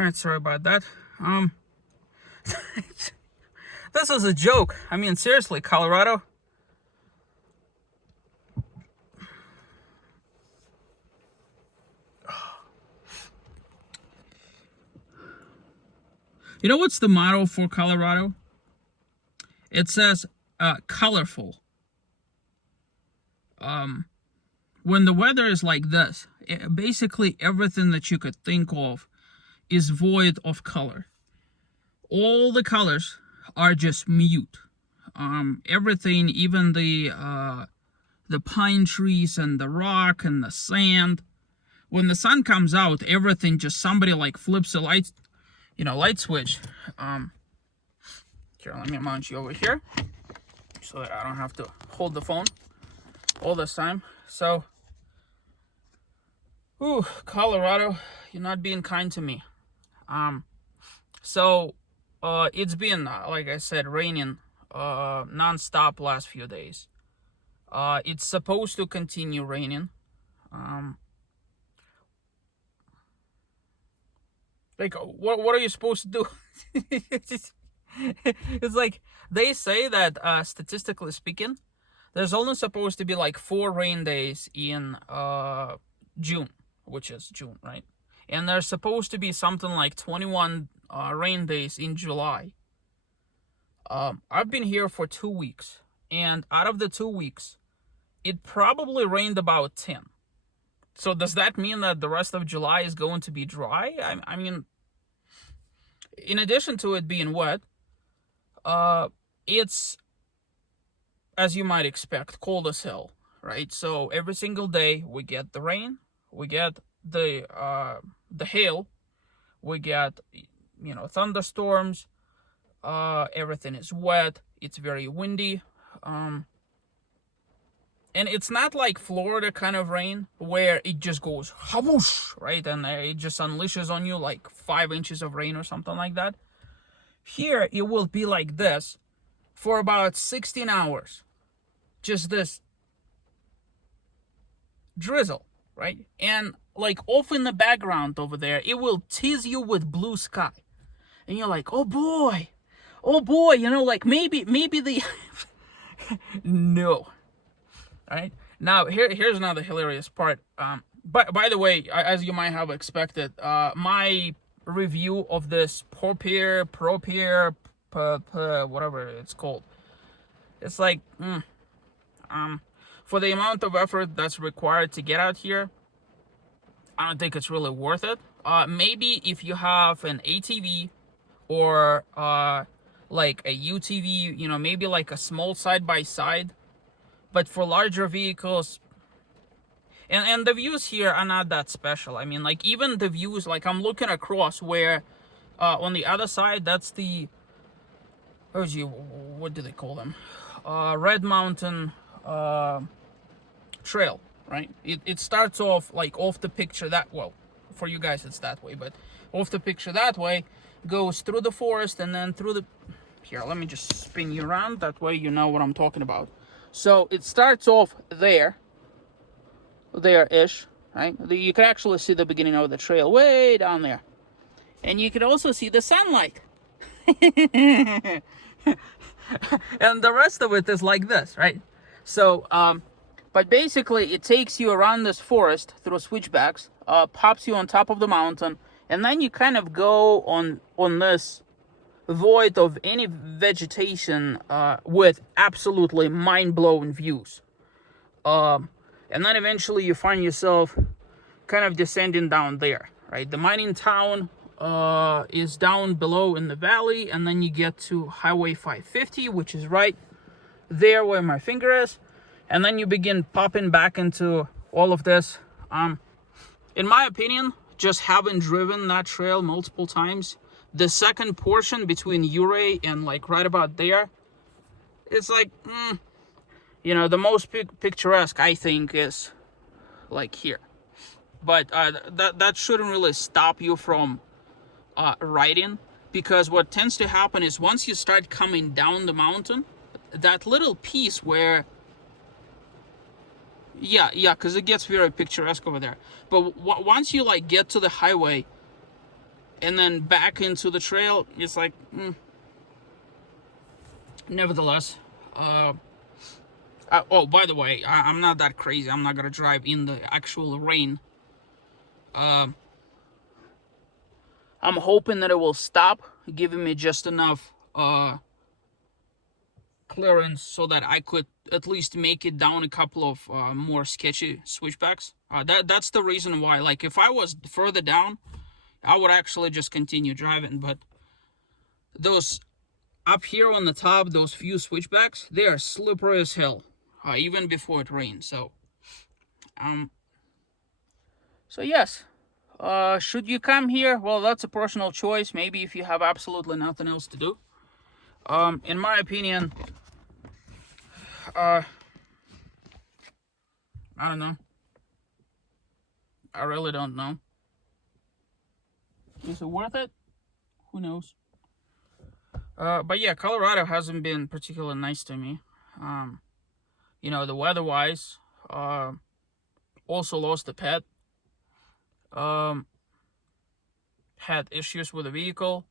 Alright, sorry about that. This is a joke. I mean, seriously, Colorado. You know what's the motto for Colorado? It says, colorful. When the weather is like this, basically everything that you could think of is void of color. All the colors are just mute. Everything, even the pine trees and the rock and the sand. When the sun comes out, everything just somebody like flips a light switch. Here, let me mount you over here so that I don't have to hold the phone all this time. So, Colorado, you're not being kind to me. It's been, like I said, raining non-stop last few days. It's supposed to continue raining. Like, what are you supposed to do? It's like, they say that, statistically speaking, there's only supposed to be like 4 rain days in June, which is June, right? And there's supposed to be something like 21 rain days in July. I've been here for 2 weeks, and out of the 2 weeks, it probably rained about 10. So does that mean that the rest of July is going to be dry? I mean, in addition to it being wet, it's, as you might expect, cold as hell, right? So every single day we get the rain, we get the hail, we get, thunderstorms, everything is wet, it's very windy, and it's not like Florida kind of rain where it just goes whoosh, right? And it just unleashes on you like 5 inches of rain or something like that. Here, it will be like this for about 16 hours. Just this drizzle, right? And like off in the background over there, it will tease you with blue sky. And you're like, oh boy, like maybe the... No. All right. Now here's another hilarious part. By the way, as you might have expected, my review of this Porphyry, whatever it's called, it's like, for the amount of effort that's required to get out here, I don't think it's really worth it. Maybe if you have an ATV or like a UTV, maybe like a small side-by-side. But for larger vehicles, and the views here are not that special. I mean, like, even the views, like, I'm looking across where, on the other side, that's the, what do they call them? Red Mountain Trail, right? It starts off, like, off the picture that, well, for you guys it's that way, but off the picture that way, goes through the forest, and then through the, here, let me just spin you around, that way you know what I'm talking about. So it starts off there-ish, right? You can actually see the beginning of the trail way down there. And you can also see the sunlight. And the rest of it is like this, right? So, but basically it takes you around this forest through switchbacks, pops you on top of the mountain, and then you kind of go on this void of any vegetation, with absolutely mind-blowing views, and then eventually you find yourself kind of descending down there, right? The mining town is down below in the valley, and then you get to Highway 550, which is right there where my finger is, and then you begin popping back into all of this. In my opinion, just having driven that trail multiple times, the second portion between Ouray and like right about there, it's like, the most picturesque, I think, is like here. But that shouldn't really stop you from riding, because what tends to happen is once you start coming down the mountain, that little piece where, because it gets very picturesque over there. But once you like get to the highway, and then back into the trail, it's like, nevertheless, oh, by the way, I'm not that crazy. I'm not gonna drive in the actual rain. I'm hoping that it will stop, giving me just enough clearance so that I could at least make it down a couple of more sketchy switchbacks. That's the reason why. Like, if I was further down, I would actually just continue driving. But those up here on the top, those few switchbacks, they are slippery as hell, even before it rains. So yes, should you come here? Well, that's a personal choice. Maybe if you have absolutely nothing else to do. In my opinion, I don't know. I really don't know. Is it worth it? Who knows? But yeah, Colorado hasn't been particularly nice to me. You know, the weather-wise, also lost a pet. Had issues with the vehicle.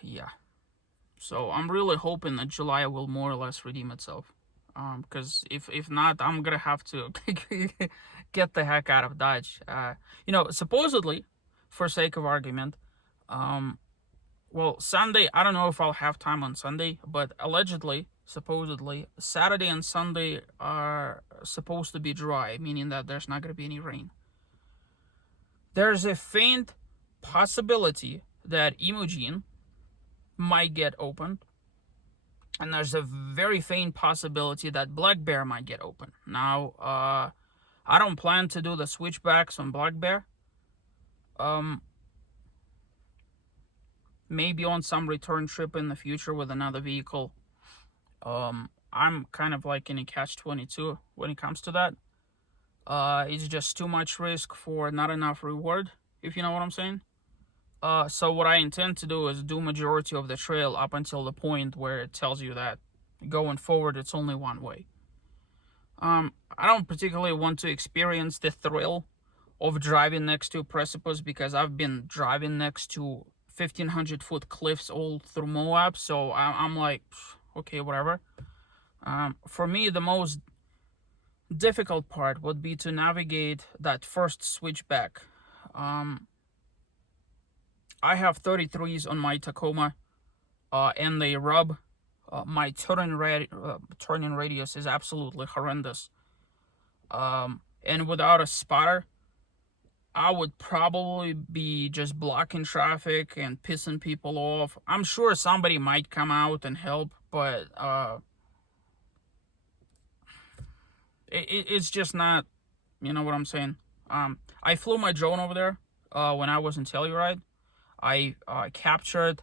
Yeah. So I'm really hoping that July will more or less redeem itself. Because if not, I'm gonna have to get the heck out of Dodge. You know, supposedly, for sake of argument, well, Sunday, I don't know if I'll have time on Sunday, but allegedly, supposedly, Saturday and Sunday are supposed to be dry, meaning that there's not gonna be any rain. There's a faint possibility that Imogen might get opened, and there's a very faint possibility that Black Bear might get open. Now, I don't plan to do the switchbacks on Black Bear. Maybe on some return trip in the future with another vehicle. I'm kind of like in a catch-22 when it comes to that. It's just too much risk for not enough reward, if you know what I'm saying. So what I intend to do is do majority of the trail up until the point where it tells you that going forward it's only one way. I don't particularly want to experience the thrill of driving next to a precipice, because I've been driving next to 1,500-foot cliffs all through Moab, so I'm like, okay, whatever. For me, the most difficult part would be to navigate that first switchback. I have 33s on my Tacoma, and they rub. My turning radius is absolutely horrendous. And without a spotter, I would probably be just blocking traffic and pissing people off. I'm sure somebody might come out and help, but it's just not, you know what I'm saying. I flew my drone over there when I was in Telluride. I captured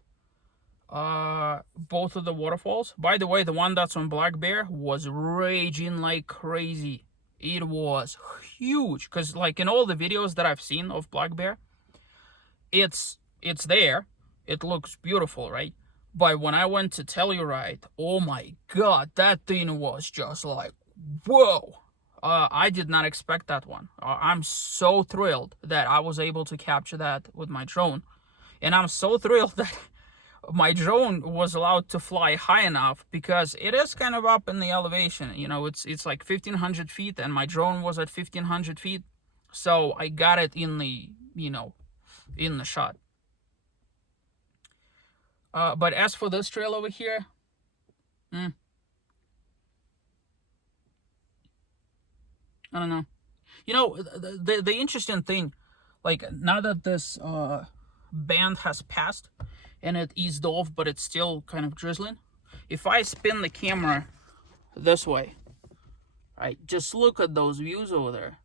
both of the waterfalls. By the way, the one that's on Black Bear was raging like crazy. It was huge, because like in all the videos that I've seen of Black Bear, it's there. It looks beautiful, right? But when I went to Telluride, oh my god, that thing was just like, whoa. I did not expect that one. I'm so thrilled that I was able to capture that with my drone. And I'm so thrilled that my drone was allowed to fly high enough, because it is kind of up in the elevation. You know, it's like 1,500 feet, and my drone was at 1,500 feet. So I got it in the, you know, in the shot. But as for this trail over here, I don't know. You know, the interesting thing, like, now that this band has passed and it eased off, but it's still kind of drizzling, if I spin the camera this way, right, just look at those views over there,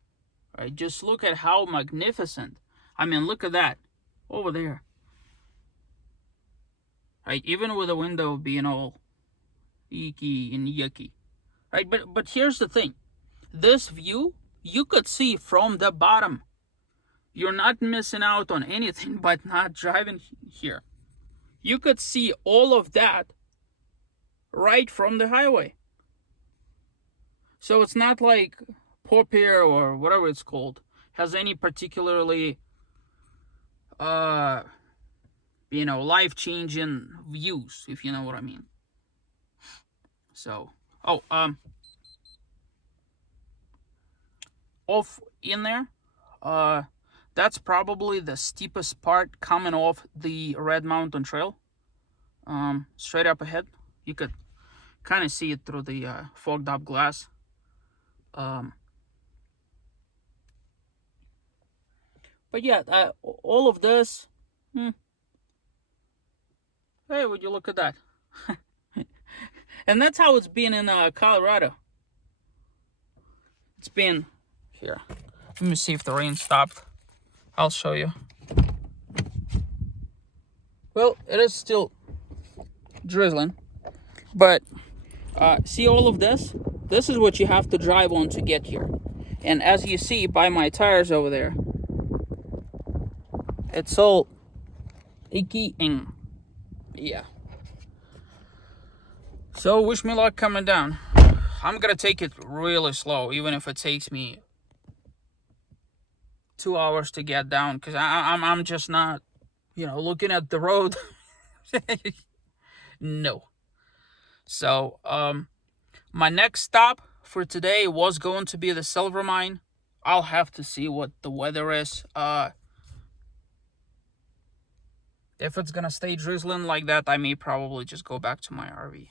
right? Just look at how magnificent. I mean, look at that over there, right? Even with the window being all icky and yucky, right? But here's the thing, this view you could see from the bottom. You're not missing out on anything by not driving here. You could see all of that right from the highway. So it's not like Porphyry or whatever it's called has any particularly you know, life-changing views, if you know what I mean. So, oh, off in there, that's probably the steepest part coming off the Red Mountain Trail. Straight up ahead, you could kind of see it through the fogged up glass. But yeah, all of this. Hey, would you look at that? And that's how it's been in Colorado. It's been here. Let me see if the rain stopped. I'll show you. Well, it is still drizzling, but see all of this? This is what you have to drive on to get here. And as you see by my tires over there, it's all icky and yeah. So wish me luck coming down. I'm gonna take it really slow, even if it takes me 2 hours to get down, because I'm just not, you know, looking at the road. No. So my next stop for today was going to be the silver mine. I'll have to see what the weather is. If it's gonna stay drizzling like that, I may probably just go back to my RV.